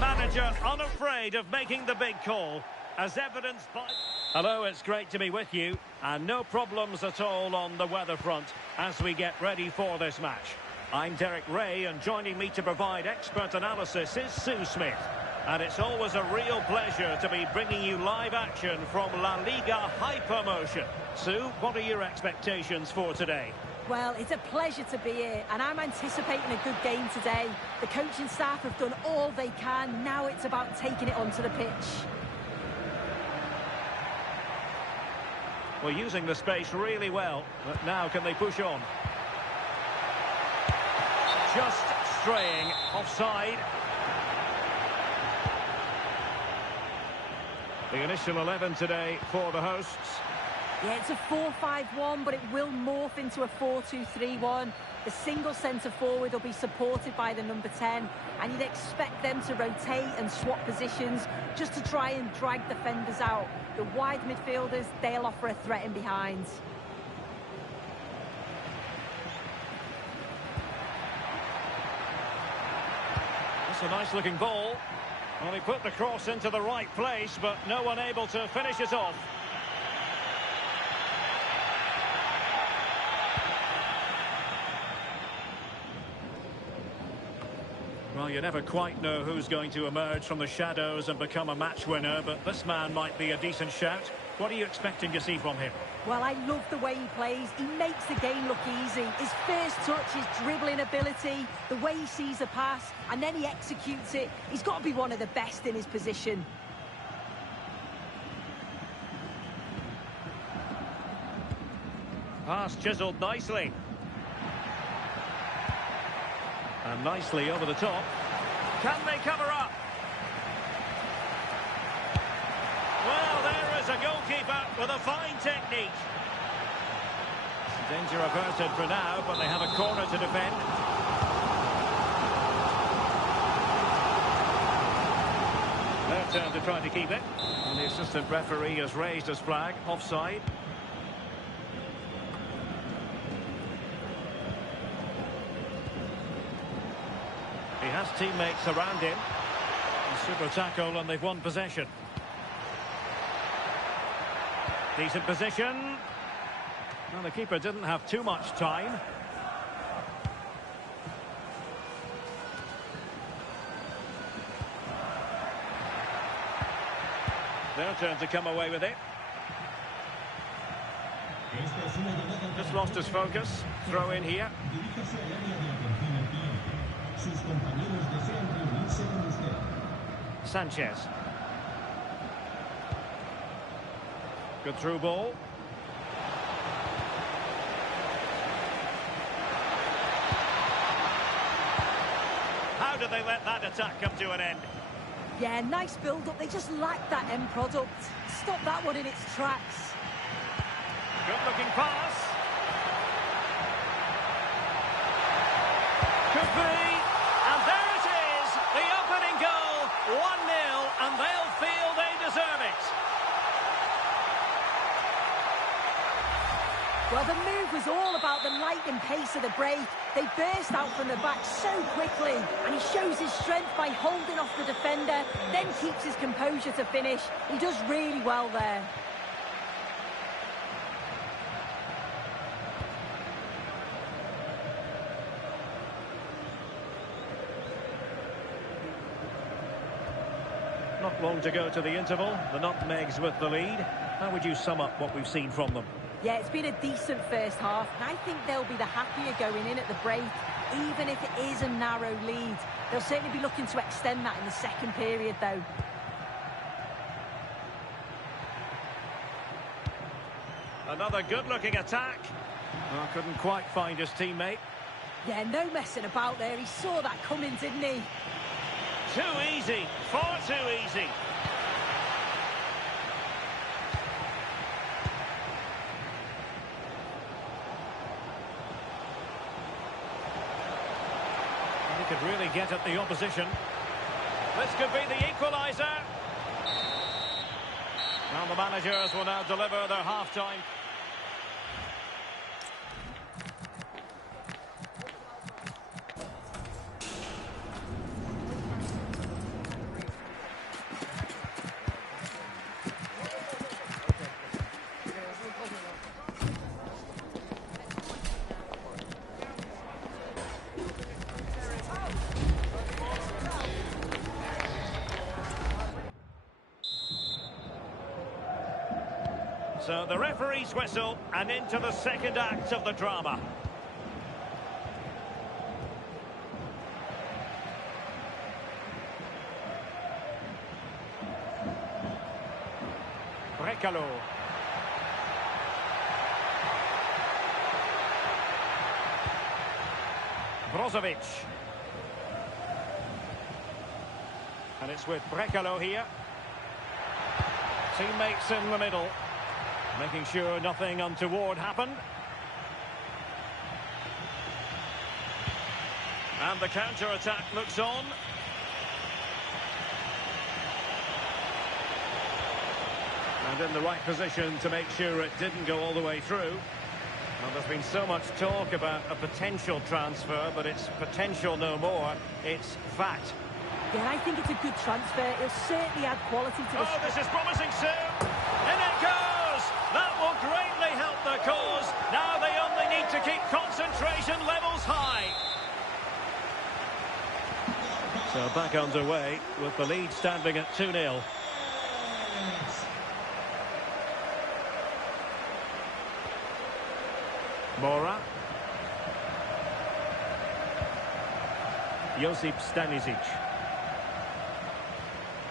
manager unafraid of making the big call, as evidenced by... Hello, it's great to be with you, and no problems at all on the weather front as we get ready for this match. I'm Derek Ray, and joining me to provide expert analysis is Sue Smith. And it's always a real pleasure to be bringing you live action from La Liga Hypermotion. Sue, what are your expectations for today? Well, it's a pleasure to be here, and I'm anticipating a good game today. The coaching staff have done all they can. Now it's about taking it onto the pitch. We're using the space really well, but now can they push on? Just straying offside. The initial 11 today for the hosts. Yeah, it's a 4-5-1, but it will morph into a 4-2-3-1. The single centre-forward will be supported by the number 10, and you'd expect them to rotate and swap positions just to try and drag defenders out. The wide midfielders, they'll offer a threat in behind. That's a nice-looking ball. Well, he put the cross into the right place, but no one able to finish it off. Well, you never quite know who's going to emerge from the shadows and become a match winner, but this man might be a decent shout. What are you expecting to see from him? Well, I love the way he plays. He makes the game look easy. His first touch, his dribbling ability, the way he sees a pass, and then he executes it. He's got to be one of the best in his position. Pass chiselled nicely. And nicely over the top. Can they cover up? Well, there is a goalkeeper with a fine technique. Danger averted for now, but they have a corner to defend. Their turn to try to keep it. And the assistant referee has raised his flag, offside. He has teammates around him. A super tackle, and they've won possession. Decent position. Well, the keeper didn't have too much time. Their turn to come away with it. Just lost his focus. Throw in here. Sanchez. Good through ball. How did they let that attack come to an end? Yeah, nice build-up. They just lacked that end product. Stop that one in its tracks. Good-looking pass. Could be. And there it is. The opening goal. 1-0. And they'll feel they deserve it. Well, the move was all about the lightning pace of the break. They burst out from the back so quickly, and he shows his strength by holding off the defender, then keeps his composure to finish. He does really well there. Not long to go to the interval. The Nutmegs with the lead. How would you sum up what we've seen from them? Yeah, it's been a decent first half, and I think they'll be the happier going in at the break, even if it is a narrow lead. They'll certainly be looking to extend that in the second period, though. Another good-looking attack. Well, couldn't quite find his teammate. Yeah, no messing about there. He saw that coming, didn't he? Too easy. Far too easy. He could really get at the opposition. This could be the equaliser. And the managers will now deliver their half-time. So the referee's whistle, and into the second act of the drama. Brekalo. Brozovic. And it's with Brekalo here. Teammates in the middle, making sure nothing untoward happened. And the counter-attack looks on. And in the right position to make sure it didn't go all the way through. Well, there's been so much talk about a potential transfer, but it's potential no more. It's fact. Yeah, I think it's a good transfer. It'll certainly add quality to the... Oh, this is promising soon. In it goes. That will greatly help the cause. Now they only need to keep concentration levels high. So back underway with the lead standing at 2-0. Mora. Josip Stanisic.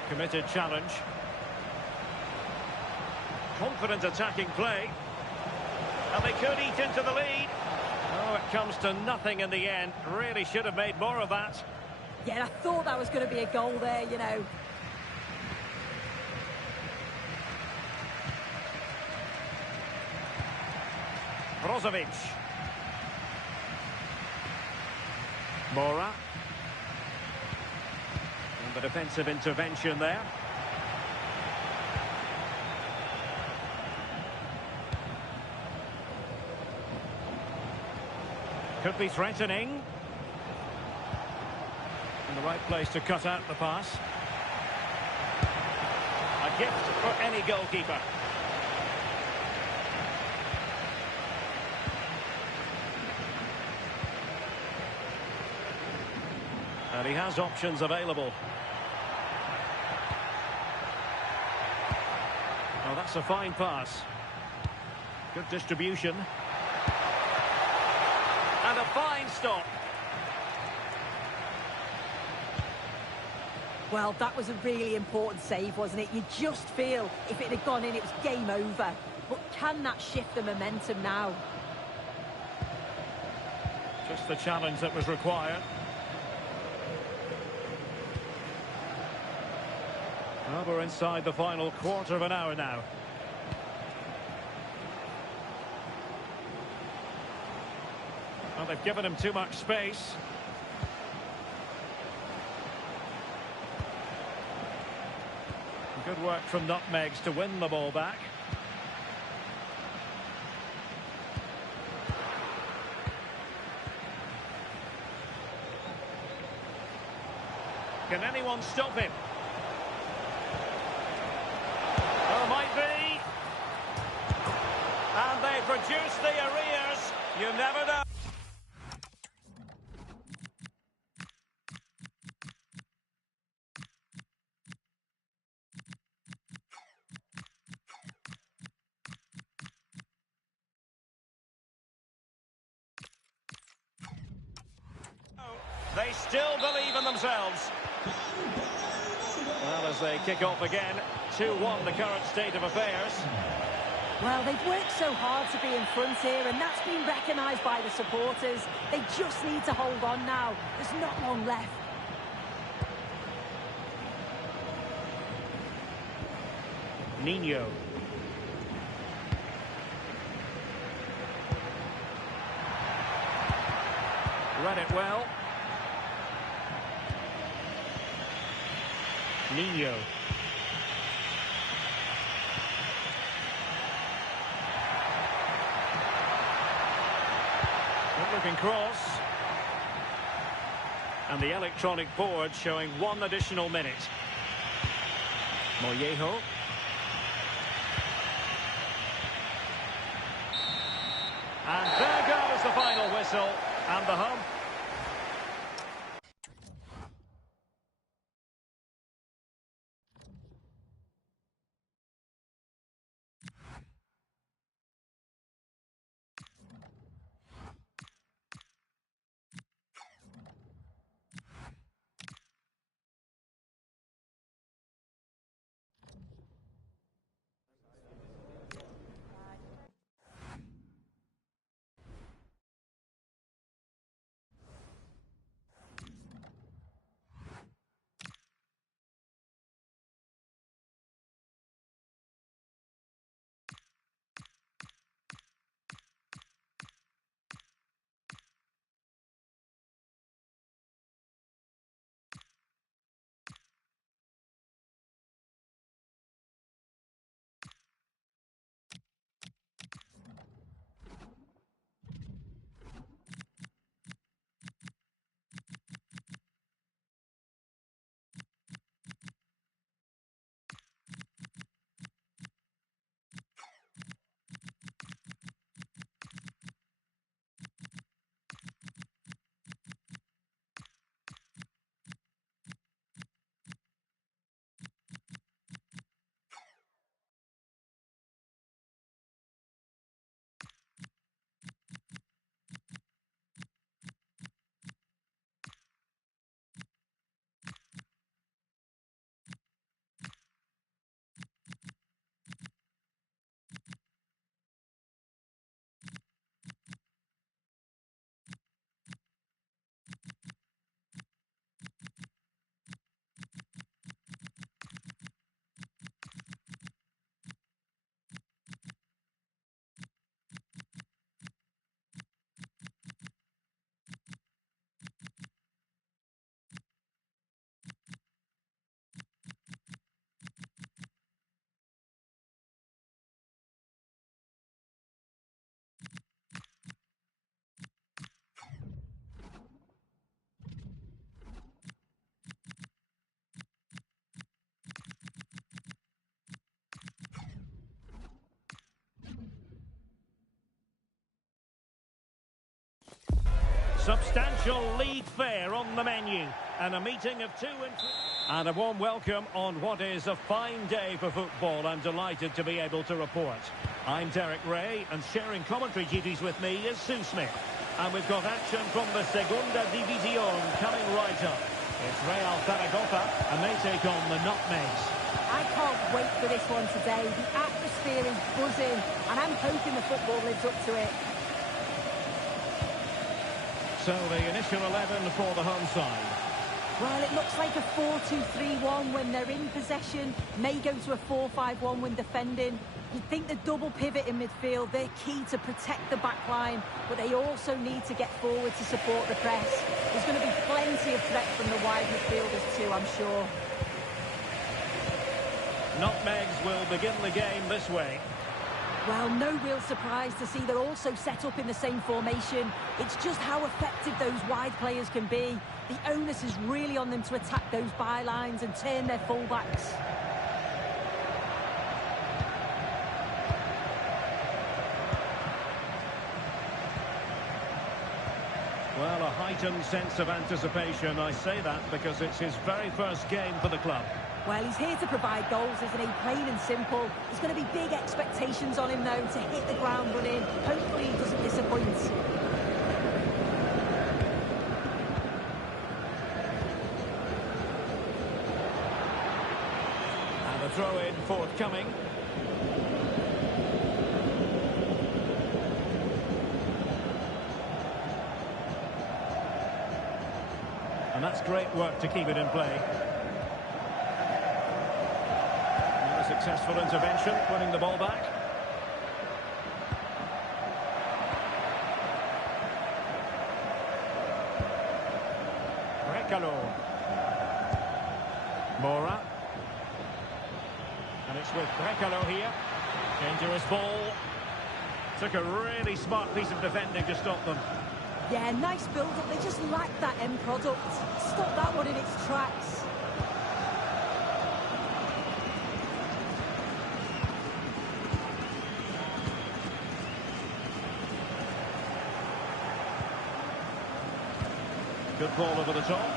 Committed challenge. Confident attacking play. And they could eat into the lead. Oh, it comes to nothing in the end. Really should have made more of that. Yeah, I thought that was going to be a goal there, you know. Brozovic. Mora. And the defensive intervention there. Could be threatening. In the right place to cut out the pass. A gift for any goalkeeper. And he has options available. Oh, that's a fine pass. Good distribution. And a fine stop. Well, that was a really important save, wasn't it? You just feel if it had gone in, it was game over. But can that shift the momentum now? Just the challenge that was required. Well, we're inside the final quarter of an hour now. Well, they've given him too much space. Good work from Nutmegs to win the ball back. Can anyone stop him? Oh, might be. And they've reduced the arrears. You never know. They still believe in themselves. Well, as they kick off again, 2-1 the current state of affairs. Well, they've worked so hard to be in front here, and that's been recognised by the supporters. They just need to hold on now. There's not long left. Nino. Read it well. Nino. Good-looking cross. And the electronic board showing 1 additional minute. Mollejo. And there goes the final whistle. And the home. official league fare on the menu. And a meeting of 2 and 3. And a warm welcome on what is a fine day for football. I'm delighted to be able to report. I'm Derek Ray, and sharing commentary duties with me is Sue Smith. And we've got action from the Segunda División coming right up. It's Real Zaragoza, and they take on the Nutmegs. I can't wait for this one today. The atmosphere is buzzing, and I'm hoping the football lives up to it. So the initial 11 for the home side. Well, it looks like a 4-2-3-1 when they're in possession. May go to a 4-5-1 when defending. You'd think the double pivot in midfield, they're key to protect the back line, but they also need to get forward to support the press. There's going to be plenty of threat from the wide midfielders too, I'm sure. Nutmegs will begin the game this way. Well, no real surprise to see they're also set up in the same formation. It's just how effective those wide players can be. The onus is really on them to attack those bylines and turn their fullbacks. Well, a heightened sense of anticipation. I say that because it's his very first game for the club. Well, he's here to provide goals, isn't he? Plain and simple. There's going to be big expectations on him, though, to hit the ground running. Hopefully he doesn't disappoint. And the throw-in forthcoming. And that's great work to keep it in play. And a successful intervention, winning the ball back. Brekalo. Mora. And it's with Brekalo here. Dangerous ball. Took a really smart piece of defending to stop them. Yeah, nice build-up. They just lack that end product. Stop that one in its tracks. Good ball over the top.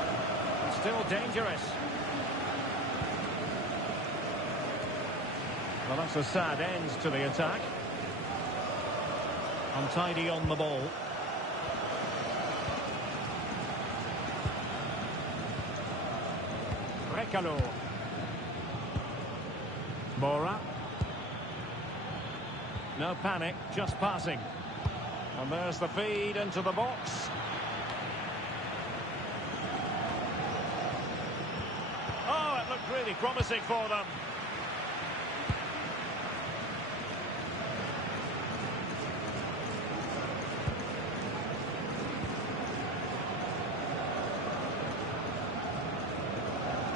And still dangerous. Well, that's a sad end to the attack. Untidy on the ball. Brekalo. Mora. No panic, just passing. And there's the feed into the box. Oh, it looked really promising for them.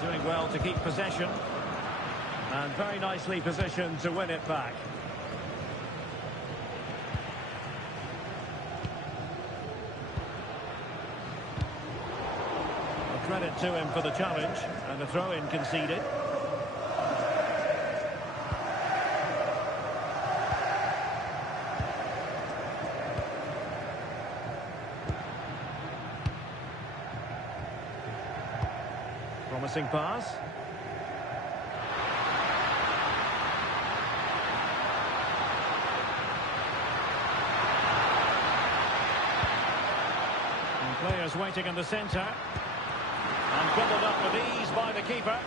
Doing well to keep possession. And very nicely positioned to win it back. A credit to him for the challenge. And the throw-in conceded. Promising pass. And players waiting in the centre. And gobbled up with ease by the keeper.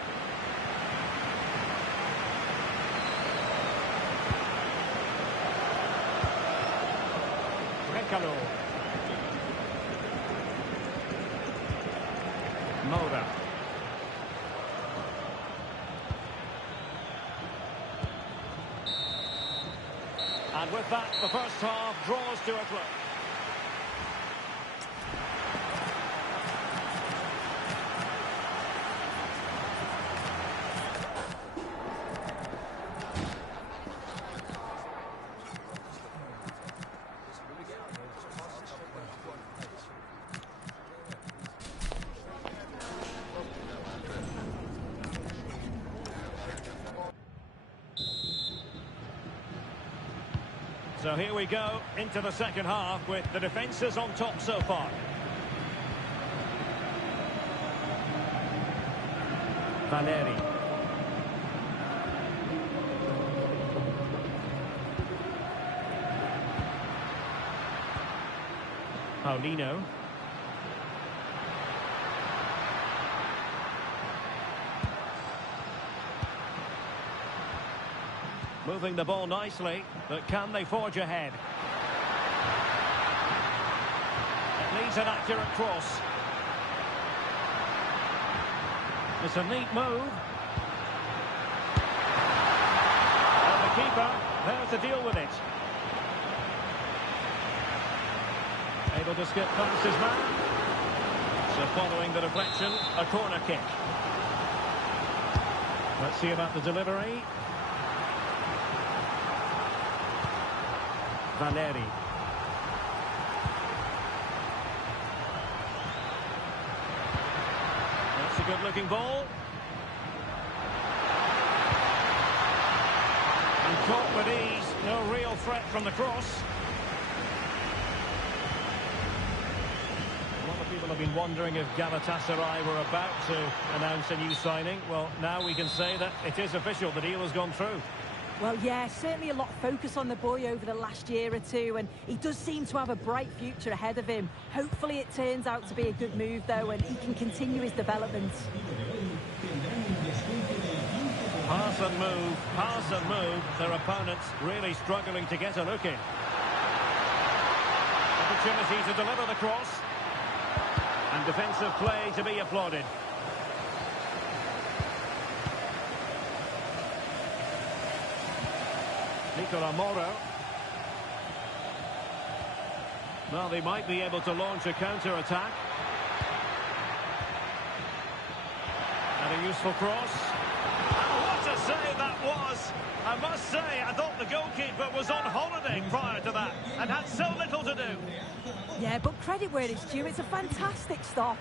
Brekalo. Moura. And with that, the first half draws to a close. So here we go into the second half with the defences on top so far. Valeri. Paulino. Moving the ball nicely, but can they forge ahead? It needs an accurate cross. It's a neat move. And the keeper there to deal with it. Able to skip past his man. So following the deflection, a corner kick. Let's see about the delivery. Valeri. That's a good-looking ball. And caught with ease. No real threat from the cross. A lot of people have been wondering if Galatasaray were about to announce a new signing. Well, now we can say that it is official. The deal has gone through. Well, yeah, certainly a lot of focus on the boy over the last year or two, and he does seem to have a bright future ahead of him. Hopefully it turns out to be a good move, though, and he can continue his development. Pass and move, pass and move. Their opponents really struggling to get a look in. Opportunity to deliver the cross. And defensive play to be applauded. Nicola Moro. Well, they might be able to launch a counter-attack. And a useful cross. And what a save that was! I must say, I thought the goalkeeper was on holiday prior to that and had so little to do. Yeah, but credit where it's due. It's a fantastic stop.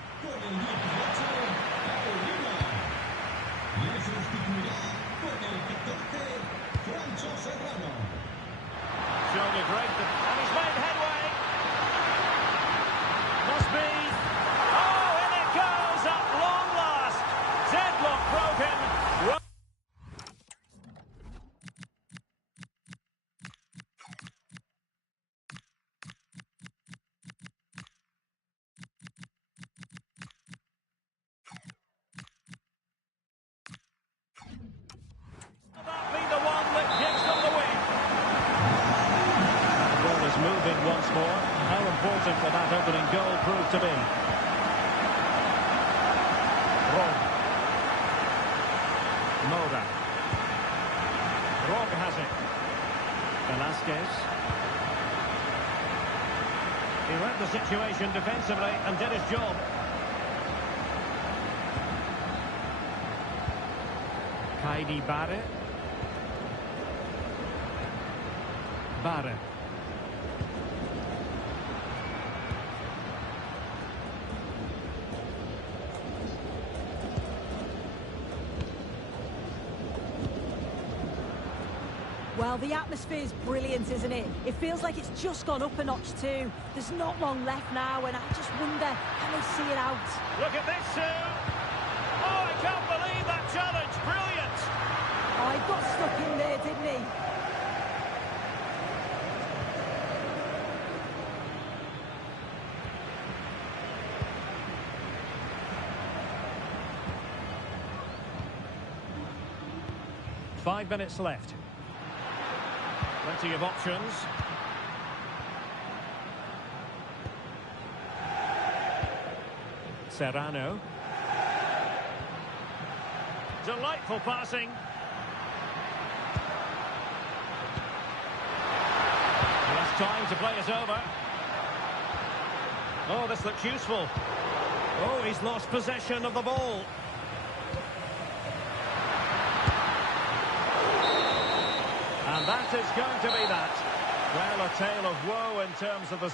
Showing a great... And he's made headway. Must be... Oh, in it goes at long last. Deadlock broken. Will that be the one that gives them the win? The ball is moving once more. How important will that opening goal prove to be? Rog. Moura. Rog has it. Velasquez. He read the situation defensively and did his job. Kaidi Barre. Barre. Well, the atmosphere's brilliant, isn't it? It feels like it's just gone up a notch too. There's not long left now, and I just wonder, can they see it out? Look at this, Sue. Oh, I can't believe that challenge. Brilliant. Oh, he got stuck in there, didn't he? Five minutes left. Plenty of options. Serrano. Delightful passing. He has time to play it over. Oh, this looks useful. Oh, he's lost possession of the ball. And that is going to be that. Well, a tale of woe in terms of the...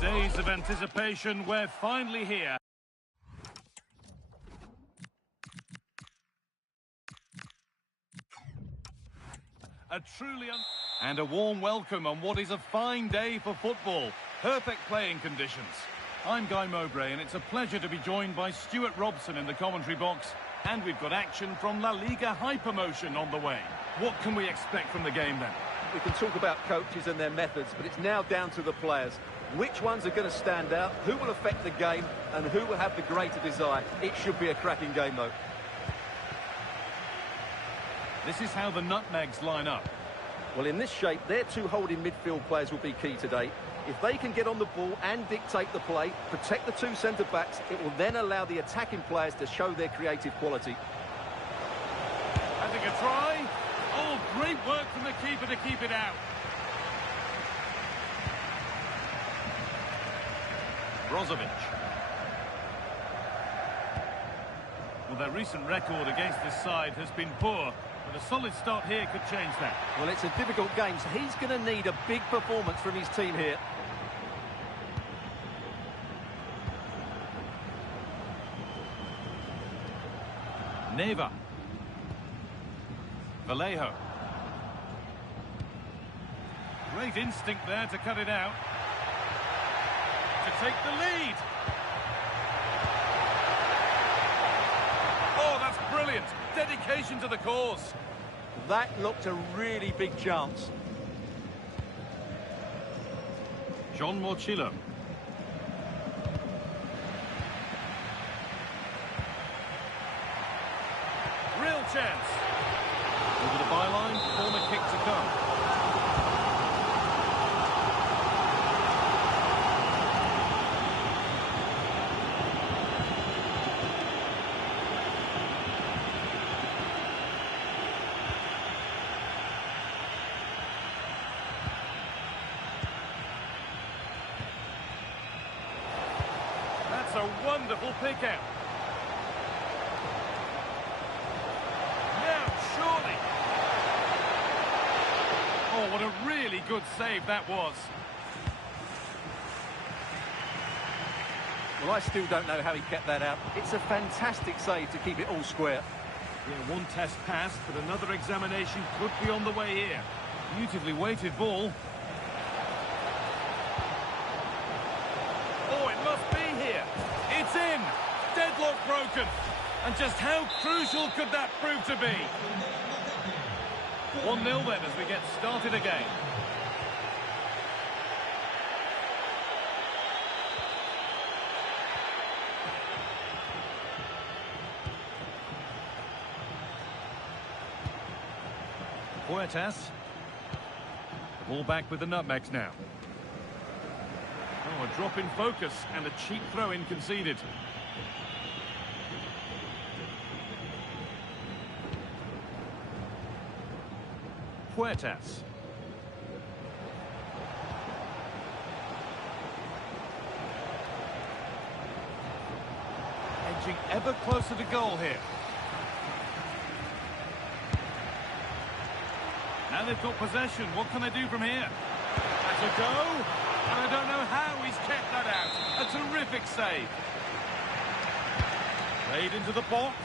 days of anticipation, we're finally here. And a warm welcome on what is a fine day for football. Perfect playing conditions. I'm Guy Mowbray, and it's a pleasure to be joined by Stuart Robson in the commentary box. And we've got action from La Liga Hypermotion on the way. What can we expect from the game then? We can talk about coaches and their methods, but it's now down to the players. Which ones are going to stand out, who will affect the game, and who will have the greater desire. It should be a cracking game, though. This is how the nutmegs line up. Well, in this shape, their two holding midfield players will be key today. If they can get on the ball and dictate the play, protect the two centre-backs, it will then allow the attacking players to show their creative quality. Having a try. Oh, great work from the keeper to keep it out. Brozovic. Well, their recent record against this side has been poor, but a solid start here could change that. Well, it's a difficult game, so he's going to need a big performance from his team here. Neva. Vallejo. Great instinct there to cut it out. To take the lead. Oh, that's brilliant. Dedication to the cause. That looked a really big chance. John Morchillo. Real chance. Over the byline, corner kick to come. That's a wonderful pick out. Oh, what a really good save that was. Well, I still don't know how he kept that out. It's a fantastic save to keep it all square. Yeah, one test passed, but another examination could be on the way here. Beautifully weighted ball. Oh, it must be here. It's in. Deadlock broken. And just how crucial could that prove to be? 1-0 then as we get started again. Puertas. Ball back with the nutmegs now. Oh, a drop in focus and a cheap throw-in conceded. Puertas. Edging ever closer to goal here. Now they've got possession. What can they do from here? That's a go. And I don't know how he's kept that out. A terrific save. Played into the box.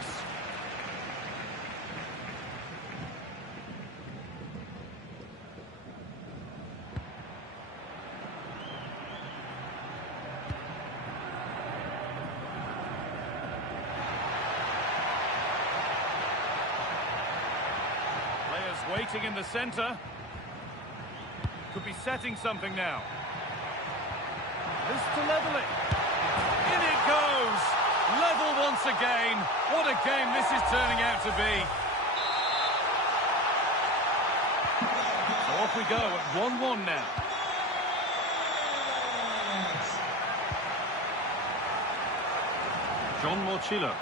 Waiting in the centre. Could be setting something now. This to level it. In it goes. Level once again. What a game this is turning out to be. So off we go at 1-1 now. John Morchillo.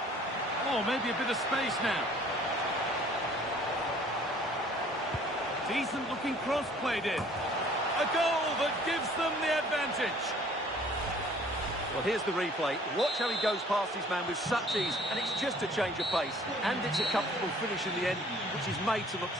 Oh, maybe a bit of space now. Decent looking cross played in. A goal that gives them the advantage. Well, here's the replay. Watch how he goes past his man with such ease, and it's just a change of pace. And it's a comfortable finish in the end, which is made to look